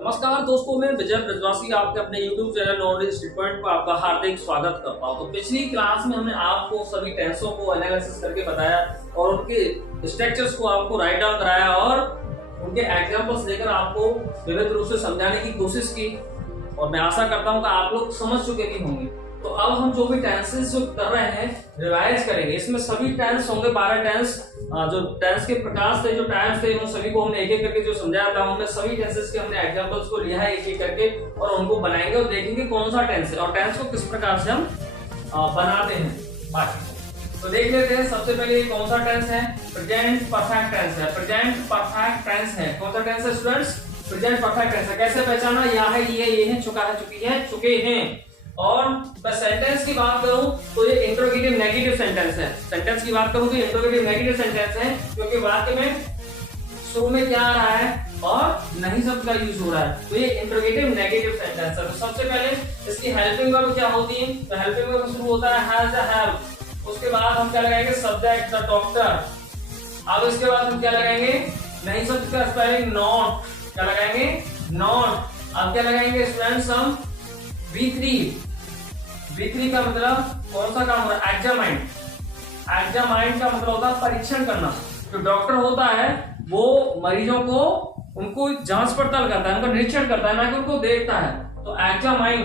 नमस्कार दोस्तों, मैं विजय ब्रजवासी आपके अपने YouTube चैनल नॉलेज स्टूडेंट पर आपका हार्दिक स्वागत करता हूं। तो पिछली क्लास में हमने आपको सभी टेंसों को एनालिसिस करके बताया और उनके स्ट्रक्चर्स को आपको राइट डाउन कराया और उनके एग्जांपल्स देकर आपको विविध रूप से समझाने की कोशिश की और मैं आशा करता हूं कि आप लोग समझ चुके भी होंगे। तो अब हम जो भी टेंसेस जो कर रहे हैं रिवाइज करेंगे। इसमें सभी टेंस होंगे 12 टेंस, जो टेंस के प्रकार थे, जो टाइप्स थे, उन सभी को हमने एक एक करके जो समझाया था। हमने सभी टेंसेस के हमने एग्जांपल्स को लिया है एक एक करके और उनको बनाएंगे और देखेंगे कौन सा टेंस है और टेंस को किस प्रकार से हम बनाते हैं बाकी। तो देख लेते हैं। सबसे पहले कौन सा टेंस है? प्रेजेंट परफेक्ट टेंस है। प्रेजेंट परफेक्ट टेंस है। कौन सा टेंस है स्टूडेंट्स? प्रेजेंट परफेक्ट टेंस है। कैसे पहचाना? या है, ये है, चुका है, चुकी है, चुके हैं। और मैं सेंटेंस की बात करूं तो ये इंट्रोगेटिव नेगेटिव सेंटेंस है। सेंटेंस की बात करूं तो इंट्रोगेटिव नेगेटिव सेंटेंस है, क्योंकि वाक्य में शुरू में क्या आ रहा है और नहीं शब्द का यूज हो रहा है, तो ये इंट्रोगेटिव नेगेटिव सेंटेंस है। तो सबसे पहले इसकी हेल्पिंग वर्ब क्या होती है? तो हेल्पिंग वर्ब शुरू होता है हैज अ हैव। उसके बाद हम क्या लगाएंगे? Subject the doctor. अब इसके बाद हम क्या लगाएंगे? नहीं शब्द का स्पेलिंग नॉट। क्या लगाएंगे? नॉट। अब क्या लगाएंगे स्टूडेंट्स? हम V3 का मतलब कौन सा काम हो रहा है? एग्जामाइन। एग्जामाइन का मतलब होता है परीक्षण करना। जो डॉक्टर होता है वो मरीजों को उनको जांच पड़ताल करता है, उनका निरीक्षण करता है, ना कि उनको देखता है। तो एग्जामाइन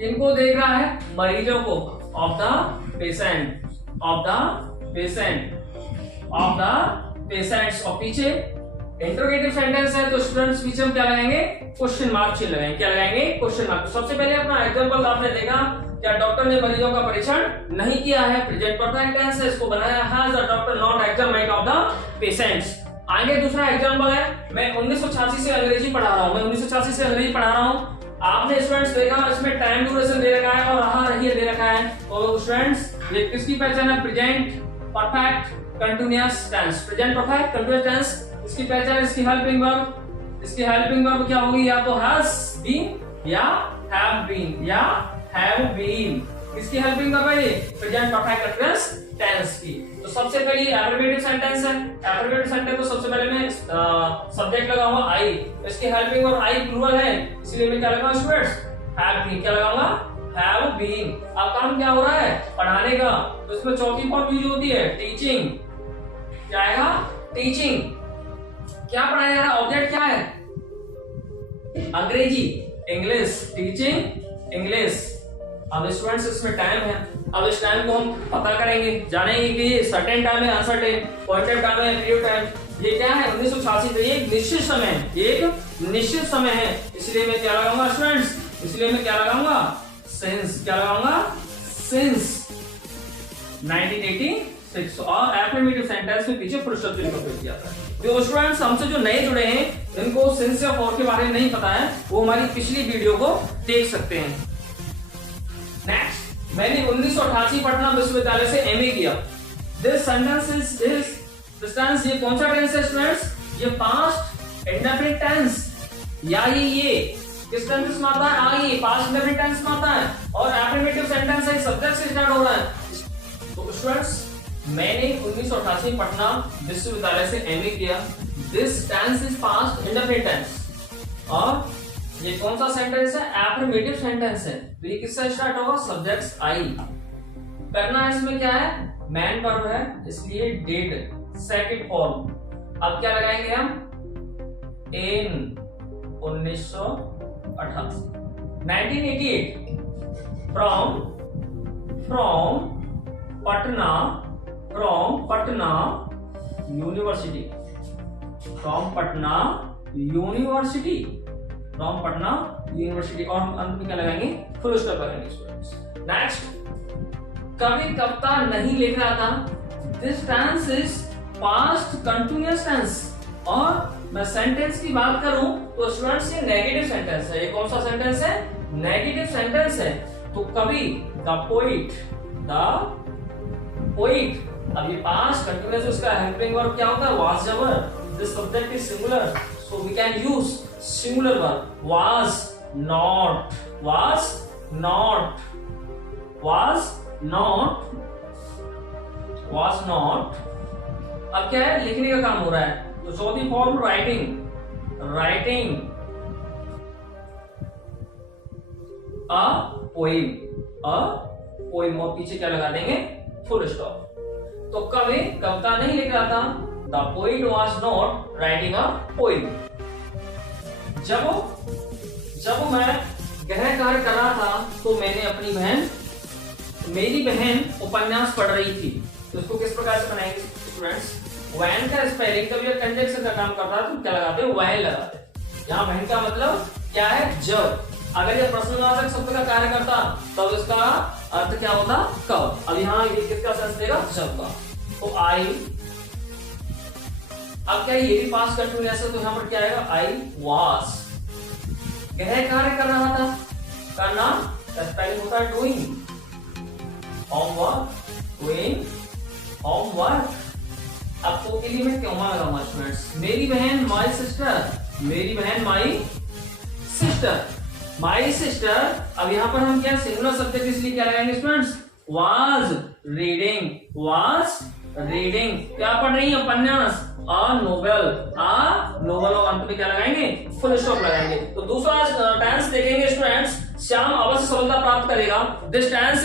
किनको देख रहा है? मरीजों को। Of the patient, of the patient, of the patients. और पीछे इंट्रोगेटिव सेंटेंस है तो स्टूडेंट्स पीछे हम क्या लगाएंगे? क्वेश्चन मार्क चिन्ह लगाएंगे। क्या लगाएंगे? Question mark. सबसे पहले अपना एग्जांपल आपने देखा, क्या डॉक्टर ने मरीजों का परीक्षण नहीं किया है। प्रेजेंट परफेक्ट टेंस है, इसको बनाया has the doctor not examined of the patients. आगे दूसरा एग्जांपल है, मैं 1986 से अंग्रेजी पढ़ा रहा हूं। मैं 1986 से अंग्रेजी पढ़ा रहा हूं। आपने स्टूडेंट्स देखा इसमें टाइम ड्यूरेशन दे रखा है और रहा रही दे रखा है। तो स्टूडेंट्स ये किसकी पहचान है? Present perfect continuous tense. Present perfect continuous tense इसकी पहचान, इसकी हेल्पिंग वर्ब। इसकी हेल्पिंग वर्ब क्या होगी? या तो हैज बीन या हैव बीन या हैव बीन। इसकी हेल्पिंग वर्ब है प्रेजेंट परफेक्ट कंटीन्यूअस टेंस की। तो सबसे पहले एब्रिविएटेड सेंटेंस है। एब्रिविएटेड सेंटेंस तो सबसे पहले मैं सब्जेक्ट लगाऊंगा आई। इसकी हेल्पिंग वर्ब आई प्लूरल है, इसलिए मैं क्या लगाऊंगा स्टूडेंट्स? Have been. क्या लगाऊंगा? Have been. अब काम क्या हो रहा है? पढ़ाने का। तो इसमें चौथी फॉर्म यूज होती है टीचिंग। क्या आएगा? टीचिंग। क्या पढ़ाया जा रहा है? ऑब्जेक्ट क्या है? अंग्रेजी, इंग्लिश। Teaching English. अब स्टूडेंट्स इसमें टाइम है। अब इस टाइम को हम पता करेंगे, जानेंगे कि ये सर्टेन टाइम है, अनसर्टेन, पॉइंटेड टाइम है, पीरियड टाइम। ये क्या है? 1986। तो ये एक निश्चित समय है, एक निश्चित समय है। इसलिए मैं क्या लगाऊंगा स्टूडेंट्स? इसलिए मैं क्या लगाऊंगा? सिंस। क्या लगाऊंगा? सिंस 1986। और एफर्मेटिव सेंटेंस में पीछे पुरुषत्व चिन्ह का प्रयोग किया जाता है। जो स्टूडेंट्स हमसे जो नए जुड़े हैं, इनको सिंस या फॉर के बारे में नहीं पता है, वो हमारी पिछली वीडियो को देख सकते हैं। नेक्स्ट, मैंने 1988 पटना विश्वविद्यालय से एमए किया। दिस सेंटेंस दिस टेंस, ये कौन सा टेंस है स्टूडेंट्स? ये पास्ट इंडेफिनिट टेंस। या ये किस टेंस में आता है? आई पास्ट इंडेफिनिट टेंस में आता है और एफर्मेटिव सेंटेंस है, सब्जेक्ट से स्टार्ट हो रहा है। तो स्टूडेंट्स मैंने 1988 पटना विश्वविद्यालय से एमए किया। This tense is past indefinite tense और ये कौन सा सेंटेंस है? एफर्मेटिव सेंटेंस है। तो ये किससे स्टार्ट होगा? Subjects I. करना इसमें क्या है? मैन वर्ब है, इसलिए डिड सेकंड फॉर्म। अब क्या लगाएंगे हम? In 1988 1988 from Patna university. From Patna university. और हम अंत में क्या लगाएंगे? फुल स्टॉप लगाएंगे स्टूडेंट्स। नेक्स्ट, कभी कविता नहीं लिख रहा था। This tense is past continuous tense. और मैं सेंटेंस की बात करूं तो स्टूडेंट्स ये नेगेटिव सेंटेंस है। ये कौन सा सेंटेंस है? नेगेटिव सेंटेंस है। तो कभी द पोइट। अब ये पास्ट कंटीन्यूअस, उसका हेल्पिंग वर्ब क्या होता है? वाज जबर। This subject is singular, so we can use singular verb. Was not. अब क्या है? लिखने का काम हो रहा है। तो चौथी form writing. Writing a poem, a poem, और पीछे क्या लगा देंगे, फुल स्टॉप। तो कवि कविता नहीं लिख रहा था, the poet was not writing a poem. जब मैं गृह कार्य कर रहा था तो मैंने अपनी बहन, मेरी बहन उपन्यास पढ़ रही थी। तो इसको किस प्रकार से बनाएंगे स्टूडेंट्स, वैन का स्पेलिंग जब ये कंजक्शन का काम करता है तो क्या लगाते हैं, वैन लगाते हैं। यहाँ बहन का मतलब क्या है, जब। अगर ये प्रश्नवाचक शब्द का कार्य करता तब इसका अर्थ क्या होता, कब। अब यहाँ ये किसका सेंस देगा, जब का। तो आई, अब क्या ये भी पास्ट कंटिन्यूअस है तो यहाँ पर क्या आएगा, आई वाज। गृह कार्य कर रहा था, करना स्पेलिंग होता है डूइंग, होमवर्क, डूइंग होमवर्क। अब तो के लिए मैं क्यों लगाऊंगा स्टूडेंट्स, मेरी बहन माई सिस्टर, मेरी बहन माई सिस्टर, माई सिस्टर। अब यहाँ पर हम क्या सिंगुलर सब्जेक्ट इसलिए क्या लगाएंगे students, was reading, was reading. क्या पढ़ रही है, उपन्यास, अ नोवेल, अ नोवेल, और अंत में क्या लगाएंगे, फुल स्टॉप लगाएंगे। तो दूसरा टेंस देखेंगे स्टूडेंट्स, श्याम अवश्य सफलता प्राप्त करेगा। This tense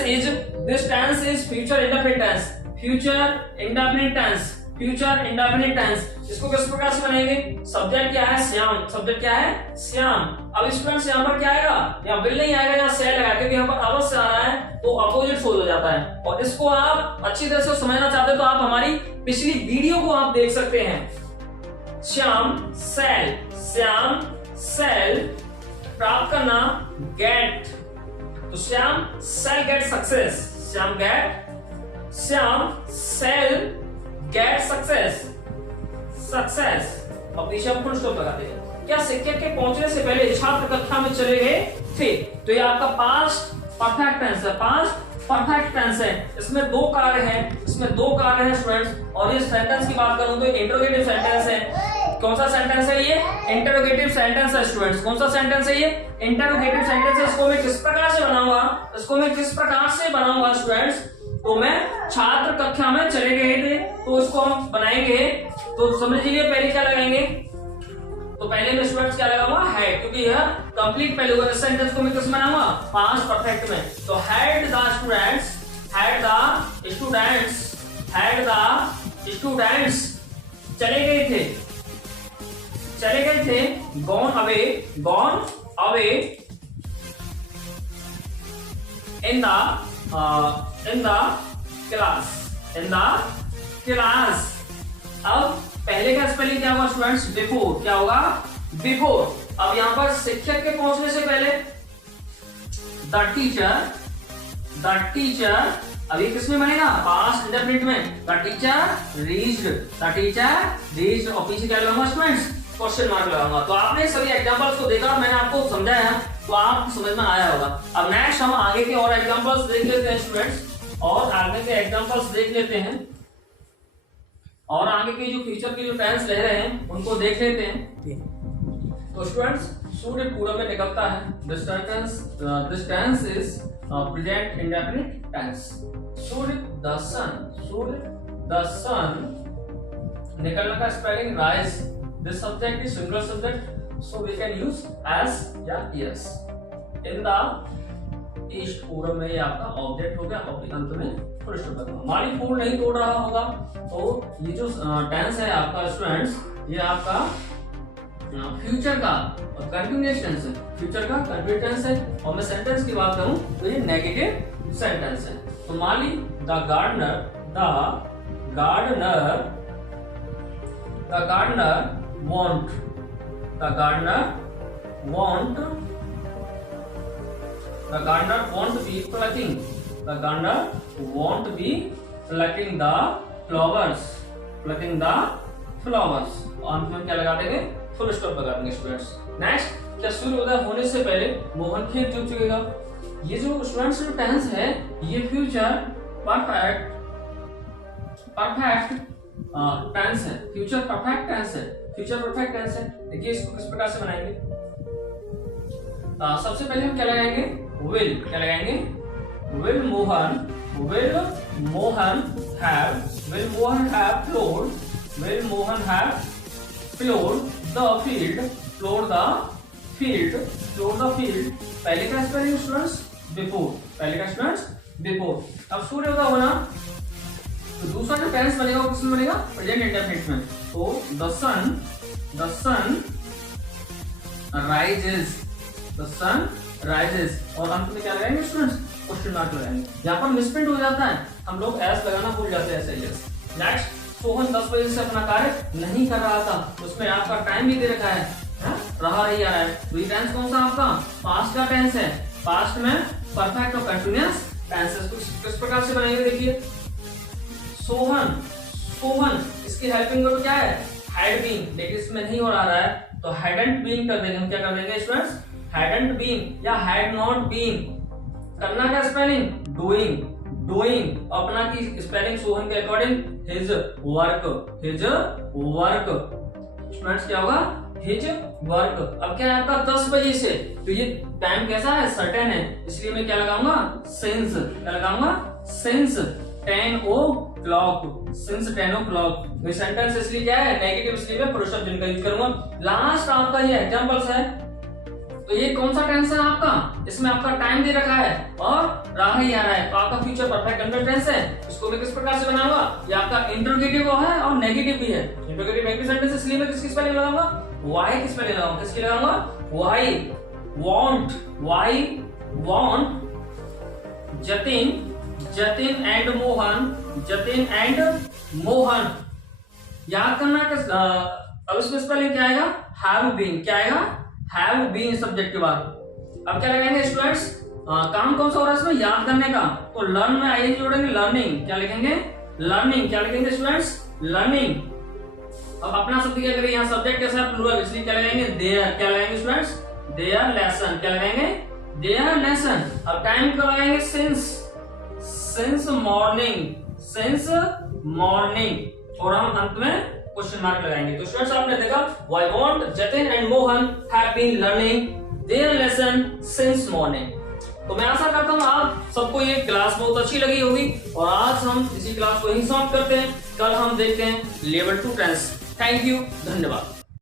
is future indefinite tense, future indefinite tense, future indefinite tense. इसको किस प्रकार से बनाएंगे, सब्जेक्ट क्या है, श्याम, सब्जेक्ट क्या है, श्याम। अब स्टूडेंट्स यहाँ पर क्या आएगा, यहाँ विल नहीं आएगा, यहाँ से लगा, क्योंकि यहाँ पर अवश्य आ रहा है तो अपोजिट सोच हो जाता है। और इसको आप अच्छी तरह से समझना चाहते हो तो आप हमारी पिछली वीडियो को आप देख सकते हैं। श्याम सेल, श्याम सेल, प्राप्त करना गेट, तो Shyam shall get success, Shyam shall get success, success. अब पीछे हम फुल स्टॉप लगाते हैं। क्या शिक्षक के पहुंचने से पहले छात्र कक्षा में चले गए थे, तो ये आपका पास्ट परफेक्ट टेंस है, पास्ट परफेक्ट टेंस है। इसमें दो कार्य हैं, इसमें दो कार्य हैं स्टूडेंट्स। और ये सेंटेंस की बात करूं तो इंटरोगेटिव सेंटेंस है। कौन सा सेंटेंस है ये, इंटरोगेटिव सेंटेंस है स्टूडेंट्स। कौन सा सेंटेंस है ये, इंटरोगेटिव सेंटेंस है। इसको मैं किस प्रकार से बनाऊंगा, इसको मैं किस प्रकार से बनाऊंगा स्टूडेंट्स, तो मैं छात्र कक्षा में चले गए थे, तो इसको हम बनाएंगे। तो समझ लीजिए पहले क्या लगाएंगे, तो पहले में स्टूडेंट्स क्या लगाऊंगा, हैड, क्योंकि यह कंप्लीट पहले होगा। इस सेंटेंस को मैं किस में बनाऊंगा, पास्ट परफेक्ट में। तो had the students, had the students, had the students चले गए थे, चले गए थे, gone away, gone away in the class, in the class. अब पहले का स्पेलिंग क्या होगा स्टूडेंट्स, बिफोर, क्या होगा, बिफोर। अब यहां पर शिक्षक के पहुंचने से पहले द टीचर, अभी किसमें बनेगा, पास्ट इंडेफिनिट में। द टीचर रीच्ड, और पीछे क्या लगाऊंगा स्टूडेंट्स, क्वेश्चन मार्क लगाऊंगा। तो आपने सभी एग्जांपल्स को देखा, मैंने आपको समझाया तो आप समझ में आया होगा। अब नेक्स्ट हम आगे के और एग्जांपल्स देख लेते हैं स्टूडेंट्स, और आगे के एग्जांपल्स देख लेते हैं, और आगे के जो फ्यूचर के जो टेंस रह रहे हैं उनको देख लेते हैं। तो स्टूडेंट्स सूर्य पूरब में निकलता है, this tense is present indefinite tense. सूर्य द सन, निकलने का spelling rise, this subject is singular subject, so we can use as या yes। in the east, पूरब में ये आपका ऑब्जेक्ट हो गया, और अंत में फुल स्टॉप लगाऊंगा। माली फूल नहीं तोड़ रहा होगा, तो ये जो टेंस है आपका स्टूडेंट्स, ये आपका फ्यूचर का कंटिन्यूअस टेंस है, फ्यूचर का कंटिन्यूअस टेंस है। और मैं सेंटेंस की बात करूं तो ये नेगेटिव सेंटेंस है। तो माली the gardener want, the gardener won't be plucking, the gardener won't be plucking the flowers, अंत में क्या लगा देंगे, फुल स्टॉप लगा देंगे स्टूडेंट्स। नेक्स्ट, क्या सूर्योदय होने से पहले मोहन खेत जोत चुकेगा। ये जो स्टूडेंट्स जो टेंस है ये फ्यूचर परफेक्ट टेंस है, फ्यूचर परफेक्ट टेंस है, फ्यूचर परफेक्ट टेंस है। देखिए इसको किस प्रकार से बनाएंगे। सबसे पहले हम क्या लगाएंगे, विल, क्या लगाएंगे, will Mohan have प्लोड the field explore the field, explore the field, पहले का स्पेलिंग स्टूडेंट्स बिफोर, पहले का स्टूडेंट्स बिफोर। अब सूर्य होगा होना, तो दूसरा जो टेंस बनेगा वो किसमें बनेगा? प्रेजेंट इंडेफिनिट में। तो the sun rises, the sun rises, और अंत में क्या लगाएंगे स्टूडेंट्स? क्वेश्चन मार्क लगाएंगे। यहाँ पर मिसप्रिंट हो जाता है, हम लोग एस लगाना भूल जाते हैं ऐसे। नेक्स्ट, सोहन 10 बजे से अपना कार्य नहीं कर रहा था, उसमें आपका टाइम भी दे रखा है, रहा नहीं आ रहा है। तो ये टेंस कौन सा आपका? पास्ट का टेंस है। पास्ट में परफेक्ट और कंटिन्यूअस टेंसेस किस प्रकार से बनाएंगे देखिए। सोहन इसकी हेल्पिंग वर्ब क्या है? हैड बीन, लेकिन इसमें नहीं हो रहा है तो हैडंट बीन कर देंगे। हम क्या कर देंगे स्टूडेंट्स? हैडंट बीन या हैड नॉट बीन। करना क्या स्पेलिंग? डूइंग अपना की स्पेलिंग सोहन के अकॉर्डिंग हिज वर्क, स्टूडेंट्स क्या होगा? His work. अब क्या है आपका 10 बजे से, तो ये टाइम कैसा है? सर्टेन है, इसलिए मैं क्या लगाऊंगा? सिंस। क्या लगाऊंगा? Since 10 o'clock, since 10 o'clock। ये सेंटेंस इसलिए क्या है? नेगेटिव, इसलिए मैं पुरुष जिनका यूज करूंगा। लास्ट आपका ये एग्जांपल्स है, तो ये कौन सा टेंस है आपका? इसमें आपका टाइम दे रखा है और रहा ही आ रहा है, तो आपका फ्यूचर परफेक्ट कंटिन्यूअस टेंस है। इसको मैं किस प्रकार से बनाऊंगा? ये आपका इंटरोगेटिव है और नेगेटिव भी है। इंटरोगेटिव नेगेटिव सेंटेंस, इसलिए मैं किसकी स्पेलिंग लगाऊंगा? वाई की स्पेलिंग लगाऊंगा। किसकी लगाऊंगा? Why want Jatin and Mohan. याद करना किस, अब इसमें स्पेलिंग क्या आएगा? Have been. क्या आएगा? हैव बीन सब्जेक्ट के बाद। अब क्या लगाएंगे स्टूडेंट्स? काम कौन सा हो रहा है इसमें? याद करने का, तो लर्न में आईएनजी जोड़ेंगे, लर्निंग। क्या लिखेंगे? लर्निंग। क्या लिखेंगे स्टूडेंट्स? लर्निंग। अब अपना शब्द क्या करें? यहाँ सब्जेक्ट कैसा है? प्लूरल, इसलिए क्या लगाएंगे? देयर। क्या लगाएंगे स्टूडेंट्स? There lesson. क्या लगाएंगे? There lesson. अब टाइम का लगाएंगे? सिंस मॉर्निंग, और हम अंत में क्वेश्चन मार्क लगाएंगे। तो स्टूडेंट्स आपने देखा, why want Jatin and Mohan have been learning their lesson since morning. तो मैं आशा करता हूँ आप सबको ये क्लास बहुत अच्छी लगी होगी, और आज हम इसी क्लास को यहीं समाप्त करते हैं। कल हम देखते हैं लेवल 2 टेंस। थैंक यू, धन्यवाद।